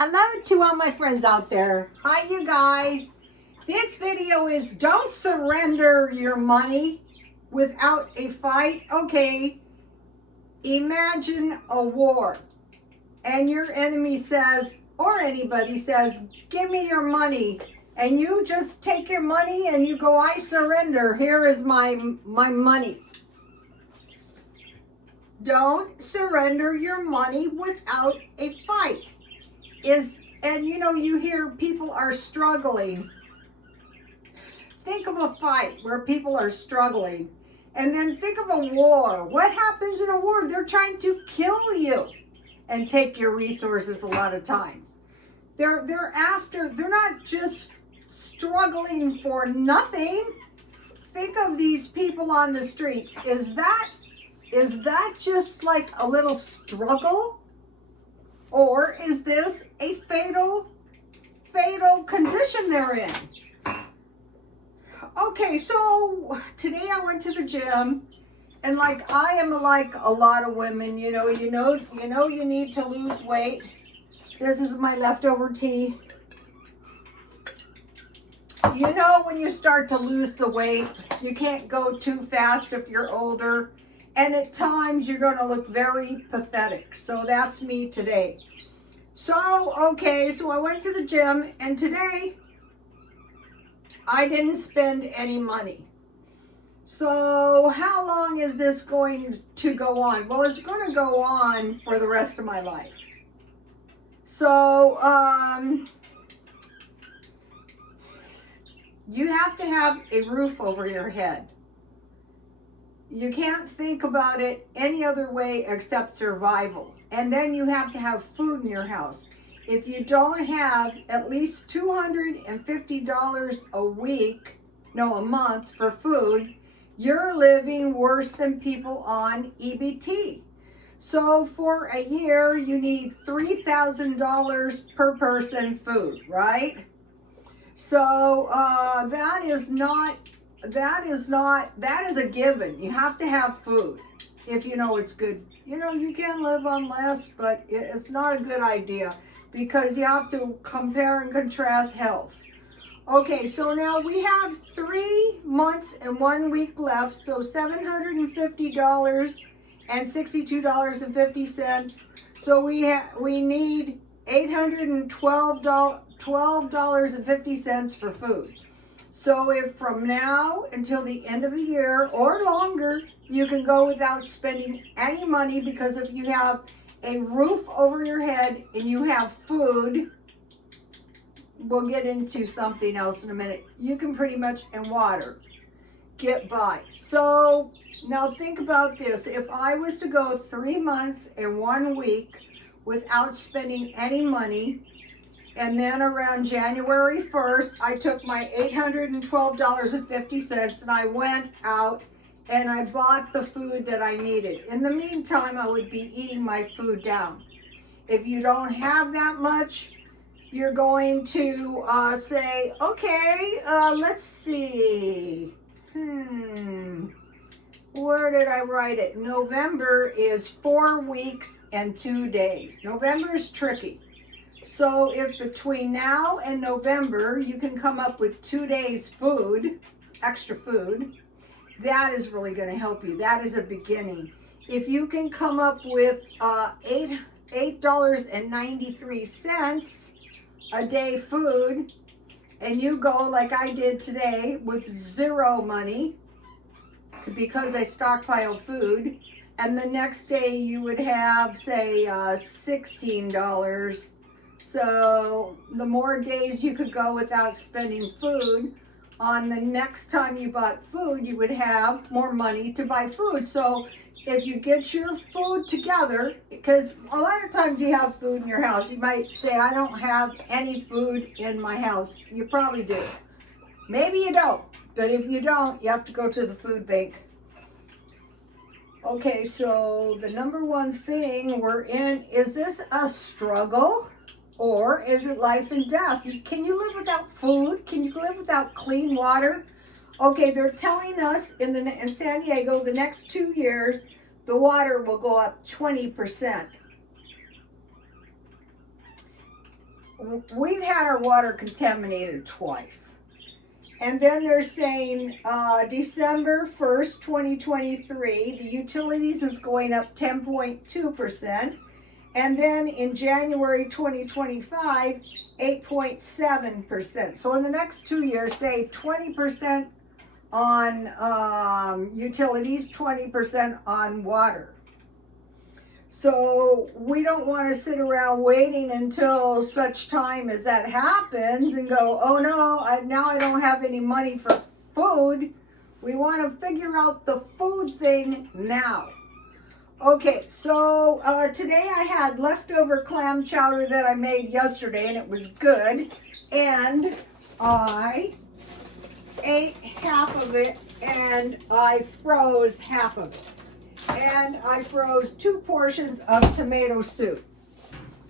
Hello to all my friends out there. Hi, you guys. This video is don't surrender your money without a fight. Okay, imagine a war and your enemy says, or anybody says, give me your money. And you just take your money and you go, I surrender. Here is my money. Don't surrender your money without a fight. And you hear people are struggling. Think of a fight where people are struggling. And then think of a war. What happens in a war? They're trying to kill you and take your resources a lot of times. They're not just struggling for nothing. Think of these people on the streets. Is that just like a little struggle? Or is this a fatal condition they're in? Okay, so today I went to the gym, and like I am like a lot of women, you need to lose weight. This is my leftover tea. You know, when you start to lose the weight, you can't go too fast if you're older. And at times you're going to look very pathetic. So that's me today. So I went to the gym, and today I didn't spend any money. So how long is this going to go on? Well, it's going to go on for the rest of my life. So you have to have a roof over your head. You can't think about it any other way except survival. And then you have to have food in your house. If you don't have at least $250 a month for food, you're living worse than people on EBT. So for a year, you need $3,000 per person food, right? So that is a given. You have to have food if you know it's good. You can live on less, but it's not a good idea because you have to compare and contrast health. Okay, so now we have 3 months and 1 week left, so $750 and $62.50. So we need $812.50 for food. So if from now until the end of the year or longer, you can go without spending any money, because if you have a roof over your head and you have food, we'll get into something else in a minute, you can pretty much, and water, get by. So now think about this. If I was to go 3 months and 1 week without spending any money, and then around January 1st, I took my $812.50 and I went out and I bought the food that I needed. In the meantime, I would be eating my food down. If you don't have that much, you're going to say, okay, let's see. Where did I write it? November is 4 weeks and 2 days. November is tricky. So if between now and November you can come up with 2 days food, extra food, that is really going to help you. That is a beginning. If you can come up with $8.93 a day food, and you go like I did today with 0 money because I stockpiled food, and the next day you would have, say, $16. So the more days you could go without spending food, on the next time you bought food, you would have more money to buy food. So if you get your food together, because a lot of times you have food in your house, you might say, I don't have any food in my house. You probably do. Maybe you don't, but if you don't, you have to go to the food bank. Okay, so the number one thing we're in, is this a struggle? Or is it life and death? Can you live without food? Can you live without clean water? Okay, they're telling us in San Diego, the next 2 years, the water will go up 20%. we've had our water contaminated twice. And then they're saying December 1st, 2023, the utilities is going up 10.2%. And then in January 2025, 8.7%. So in the next 2 years, say 20% on utilities, 20% on water. So we don't want to sit around waiting until such time as that happens and go, oh no, now I don't have any money for food. We want to figure out the food thing now. Okay, so today I had leftover clam chowder that I made yesterday and it was good. And I ate half of it and I froze half of it. And I froze 2 portions of tomato soup.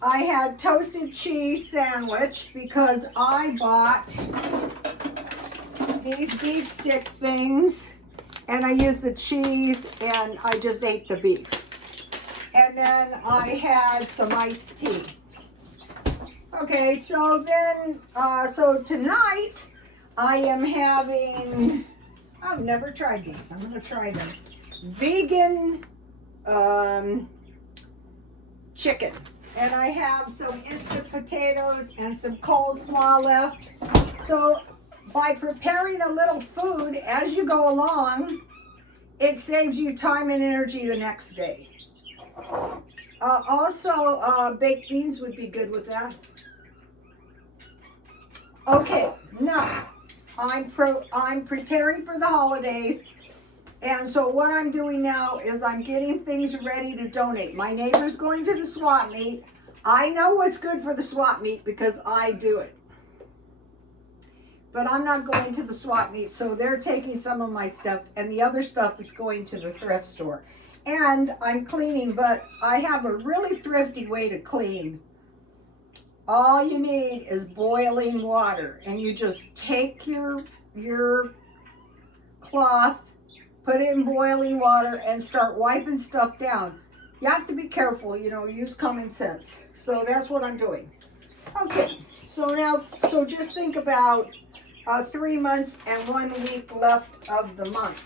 I had toasted cheese sandwich because I bought these beef stick things and I used the cheese and I just ate the beef. And then I had some iced tea. Okay, so then, so tonight I am having, I've never tried these, I'm gonna try them. Vegan chicken, and I have some instant potatoes and some coleslaw left. So by preparing a little food as you go along, it saves you time and energy the next day. Also, baked beans would be good with that. Okay, now I'm preparing for the holidays. And so what I'm doing now is I'm getting things ready to donate. My neighbor's going to the swap meet. I know what's good for the swap meet because I do it. But I'm not going to the swap meet, so they're taking some of my stuff and the other stuff is going to the thrift store. And I'm cleaning, but I have a really thrifty way to clean. All you need is boiling water and you just take your cloth, put it in boiling water and start wiping stuff down. You have to be careful, you know, use common sense. So that's what I'm doing. Okay, so now, so just think about 3 months and 1 week left of the month.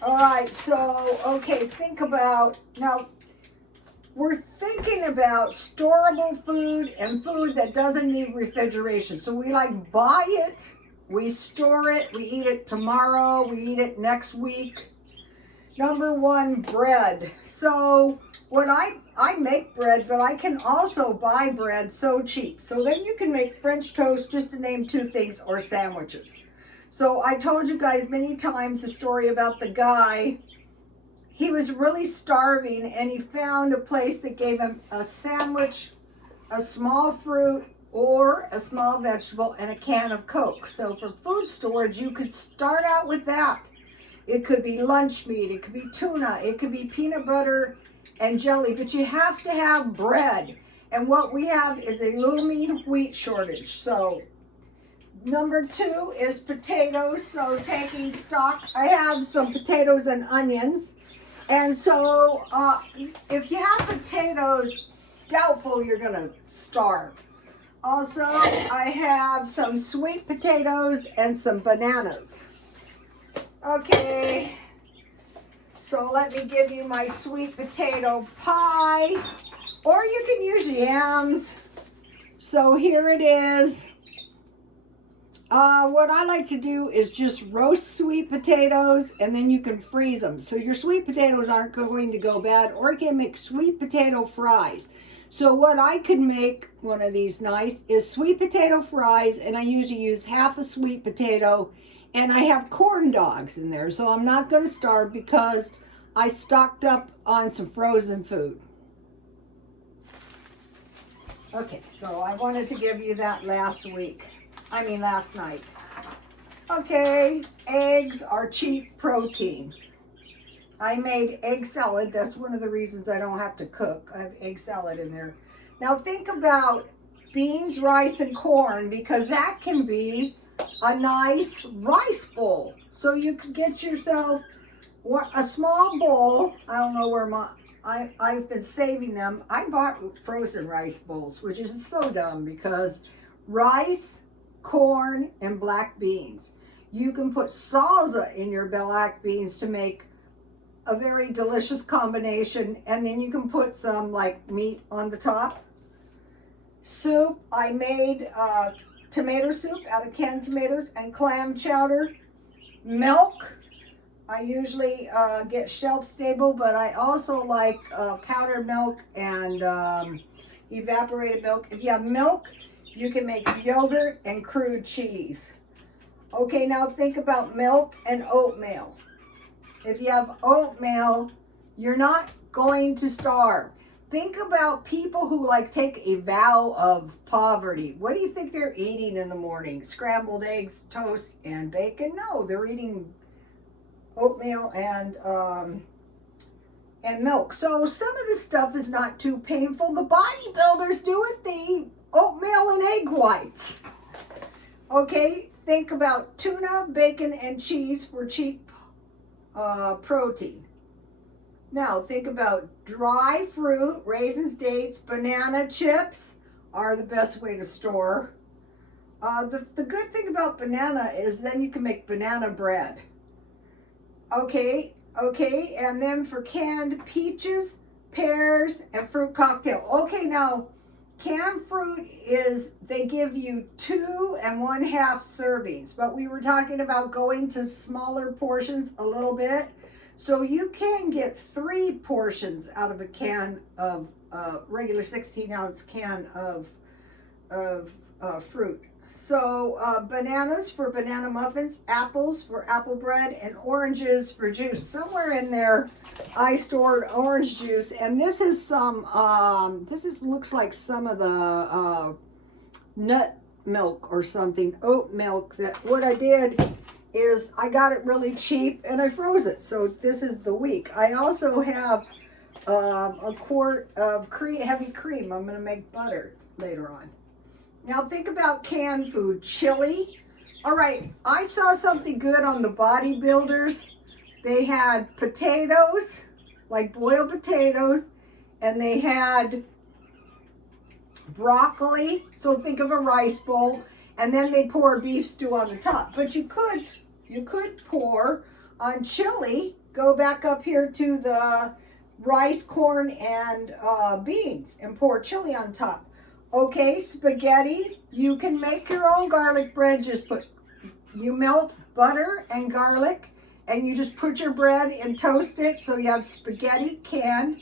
All right, so, okay, think about, now, we're thinking about storable food and food that doesn't need refrigeration. So we like buy it, we store it, we eat it tomorrow, we eat it next week. Number 1, bread. So what I make bread, but I can also buy bread so cheap. So then you can make French toast, just to name 2 things, or sandwiches. So I told you guys many times the story about the guy. He was really starving and he found a place that gave him a sandwich, a small fruit, or a small vegetable, and a can of Coke. So for food storage, you could start out with that. It could be lunch meat, it could be tuna, it could be peanut butter and jelly, but you have to have bread. And what we have is a looming wheat shortage. So number 2 is potatoes. So taking stock, I have some potatoes and onions. And so if you have potatoes, doubtful you're gonna starve. Also, I have some sweet potatoes and some bananas. Okay, so let me give you my sweet potato pie, or you can use yams. So here it is. What I like to do is just roast sweet potatoes and then you can freeze them. So your sweet potatoes aren't going to go bad, or you can make sweet potato fries. So what I could make one of these nice is sweet potato fries, and I usually use half a sweet potato, and I have corn dogs in there. So I'm not going to starve because I stocked up on some frozen food. Okay, so I wanted to give you that last night. Okay, eggs are cheap protein. I made egg salad. That's one of the reasons I don't have to cook. I have egg salad in there. Now think about beans, rice, and corn, because that can be a nice rice bowl. So you could get yourself a small bowl. I don't know where I've been saving them. I bought frozen rice bowls, which is so dumb because rice, corn, and black beans. You can put salsa in your black beans to make a very delicious combination, and then you can put some like meat on the top. Soup, I made tomato soup out of canned tomatoes and clam chowder. Milk, I usually get shelf stable, but I also like powdered milk and evaporated milk. If you have milk, you can make yogurt and crude cheese. Okay, now think about milk and oatmeal. If you have oatmeal, you're not going to starve. Think about people who like take a vow of poverty. What do you think they're eating in the morning? Scrambled eggs, toast, and bacon? No, they're eating oatmeal and milk. So some of this stuff is not too painful. The bodybuilders do it. They eat oatmeal and egg whites. Okay, think about tuna, bacon, and cheese for cheap protein. Now think about dry fruit, raisins, dates, banana chips are the best way to store. The good thing about banana is then you can make banana bread. Okay, and then for canned peaches, pears, and fruit cocktail. Okay, now canned fruit is, they give you 2 1/2 servings, but we were talking about going to smaller portions a little bit. So you can get 3 portions out of a can of regular 16-ounce can of fruit. So bananas for banana muffins, apples for apple bread, and oranges for juice. Somewhere in there, I stored orange juice, and this is some. Looks like some of the nut milk or something, oat milk. That what I did is I got it really cheap and I froze it. So this is the week. I also have a quart of heavy cream. I'm going to make butter later on. Now think about canned food. Chili. All right, I saw something good on the bodybuilders. They had potatoes, like boiled potatoes, and they had broccoli. So think of a rice bowl, and then they pour beef stew on the top. But you could pour on chili. Go back up here to the rice, corn, and beans, and pour chili on top. Okay, spaghetti, you can make your own garlic bread. You melt butter and garlic, and you just put your bread and toast it. So you have spaghetti canned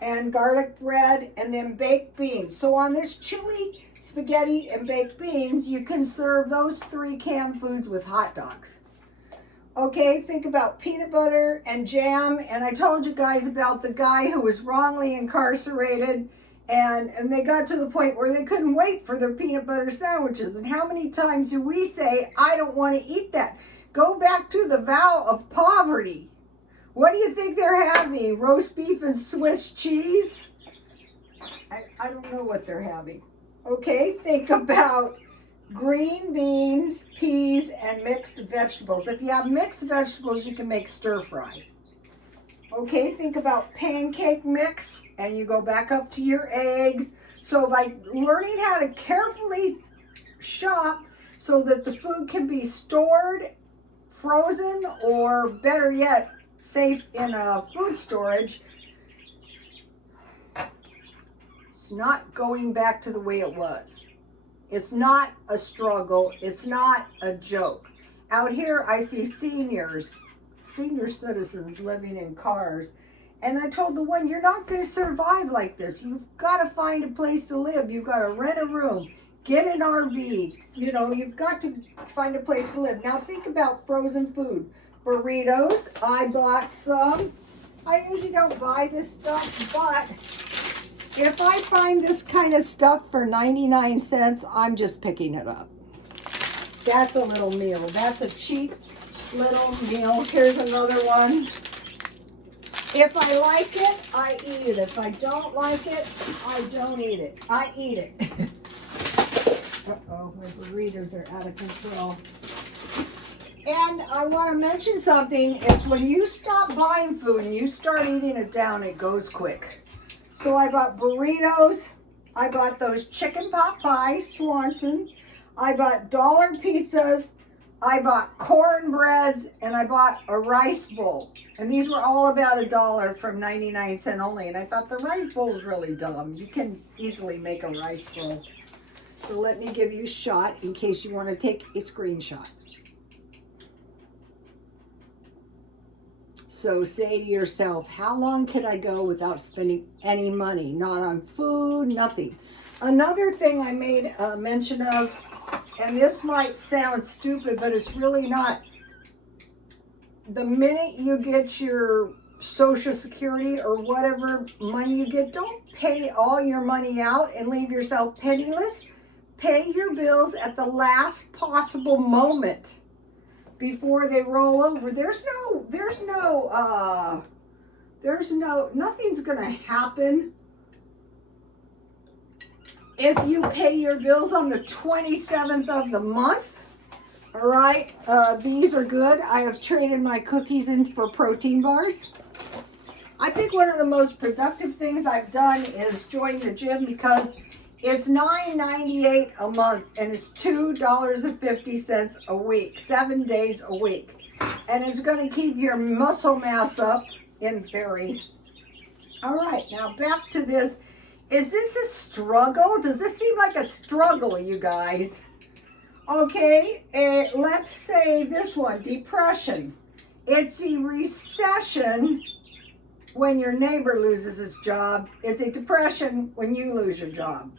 and garlic bread, and then baked beans. So on this chili, spaghetti, and baked beans, you can serve those 3 canned foods with hot dogs. Okay, think about peanut butter and jam. And I told you guys about the guy who was wrongly incarcerated. And they got to the point where they couldn't wait for their peanut butter sandwiches. And how many times do we say, I don't want to eat that? Go back to the vow of poverty. What do you think they're having? Roast beef and Swiss cheese? I don't know what they're having. Okay, think about green beans, peas, and mixed vegetables. If you have mixed vegetables, you can make stir fry. Okay, think about pancake mix, and you go back up to your eggs. So by learning how to carefully shop so that the food can be stored, frozen, or better yet, safe in a food storage, it's not going back to the way it was. It's not a struggle. It's not a joke. Out here, I see senior citizens living in cars. And I told the one, you're not going to survive like this. You've got to find a place to live. You've got to rent a room, get an RV. You know, you've got to find a place to live. Now think about frozen food. Burritos, I bought some. I usually don't buy this stuff, but if I find this kind of stuff for 99 cents, I'm just picking it up. That's a little meal. That's a cheap little meal. Here's another one. If I like it, I eat it. If I don't like it, I don't eat it. I eat it. Uh-oh, my burritos are out of control. And I want to mention something is when you stop buying food and you start eating it down, it goes quick. So I bought burritos. I bought those chicken pot pies, Swanson. I bought dollar pizzas. I bought cornbreads, and I bought a rice bowl. And these were all about $1 from 99 cents only. And I thought the rice bowl was really dumb. You can easily make a rice bowl. So let me give you a shot in case you want to take a screenshot. So say to yourself, how long could I go without spending any money? Not on food, nothing. Another thing I made a mention of, and this might sound stupid, but it's really not. The minute you get your Social Security or whatever money you get, don't pay all your money out and leave yourself penniless. Pay your bills at the last possible moment before they roll over. Nothing's gonna happen if you pay your bills on the 27th of the month. All right, these are good. I have traded my cookies in for protein bars. I think one of the most productive things I've done is join the gym because it's $9.98 a month and it's $2.50 a week, 7 days a week. And it's going to keep your muscle mass up in theory. All right, now back to this. Is this a struggle? Does this seem like a struggle, you guys? Okay, let's say this one, depression. It's a recession when your neighbor loses his job. It's a depression when you lose your job.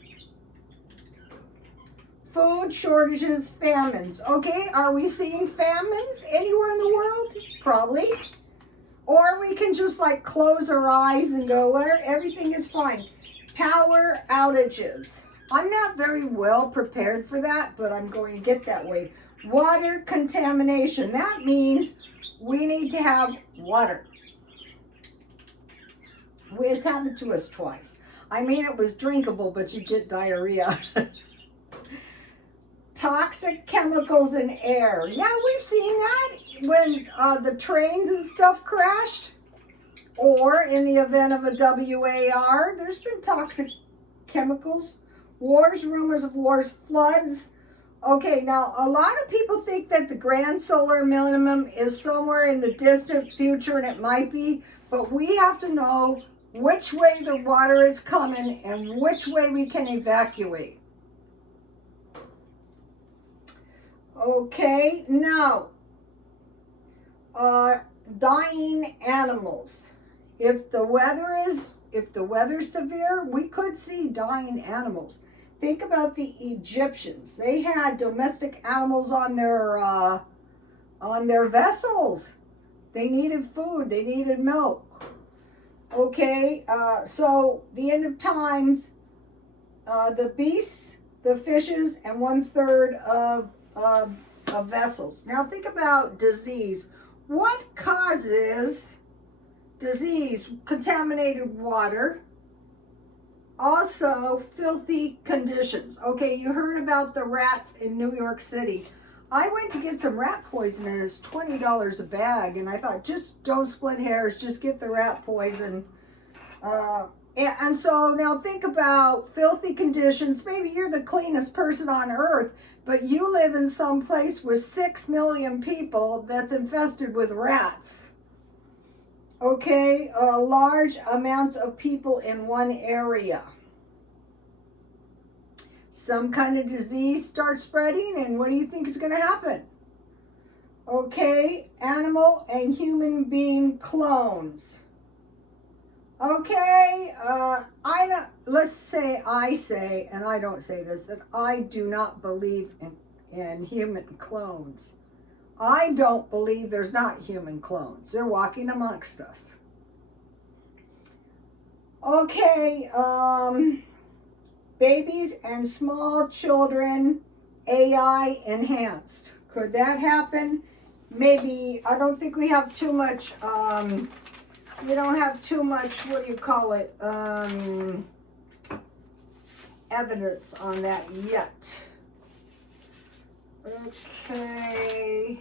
Food shortages, famines. Okay, are we seeing famines anywhere in the world? Probably. Or we can just like close our eyes and go, well, everything is fine. Power outages. I'm not very well prepared for that, but I'm going to get that way. Water contamination. That means we need to have water. It's happened to us twice. I mean, it was drinkable, but you get diarrhea. Toxic chemicals in air. Yeah, we've seen that when the trains and stuff crashed. Or in the event of a WAR, there's been toxic chemicals. Wars, rumors of wars, floods. Okay, now a lot of people think that the grand solar minimum is somewhere in the distant future, and it might be, but we have to know which way the water is coming and which way we can evacuate. Okay, now, dying animals. If the weather's severe, we could see dying animals. Think about the Egyptians. They had domestic animals on their vessels. They needed food. They needed milk. Okay, so the end of times, the beasts, the fishes, and 1/3 of vessels. Now think about disease. What causes disease? Contaminated water. Also, filthy conditions. Okay, you heard about the rats in New York City. I went to get some rat poison and it's $20 a bag. And I thought, just don't split hairs, just get the rat poison. And so now think about filthy conditions. Maybe you're the cleanest person on earth, but you live in some place with 6 million people that's infested with rats. Okay, large amounts of people in one area. Some kind of disease starts spreading, and what do you think is going to happen? Okay, animal and human being clones. Okay, let's say I say, and I don't say this, that I do not believe in human clones. I don't believe there's not human clones. They're walking amongst us. Okay, babies and small children, AI enhanced. Could that happen? Maybe. I don't think we have too much, we don't have too much, what do you call it, evidence on that yet. Okay.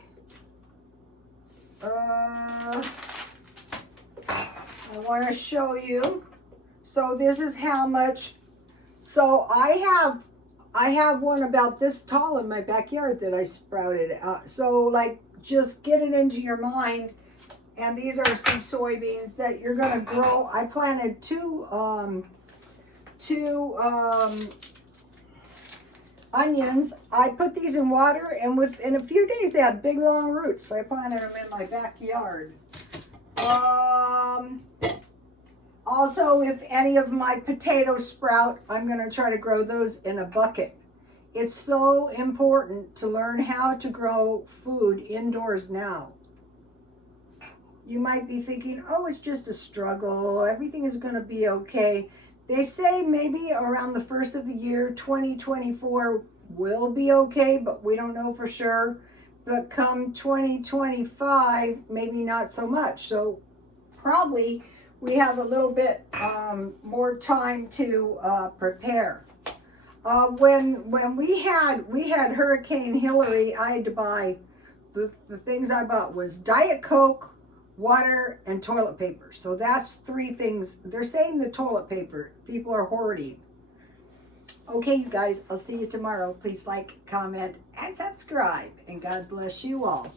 I want to show you. So this is how much. So I have one about this tall in my backyard that I sprouted. So like, just get it into your mind. And these are some soybeans that you're gonna grow. I planted two onions. I put these in water, and within a few days they had big long roots. So I planted them in my backyard. Also, if any of my potatoes sprout, I'm going to try to grow those in a bucket. It's so important to learn how to grow food indoors now. You might be thinking, oh, it's just a struggle. Everything is going to be okay. They say maybe around the first of the year, 2024 will be okay, but we don't know for sure. But come 2025, maybe not so much. So probably we have a little bit more time to prepare. When we had Hurricane Hillary, I had to buy, the things I bought was Diet Coke, water, and toilet paper. So that's 3 things. They're saying the toilet paper, people are hoarding. Okay, you guys, I'll see you tomorrow. Please like, comment, and subscribe. And God bless you all.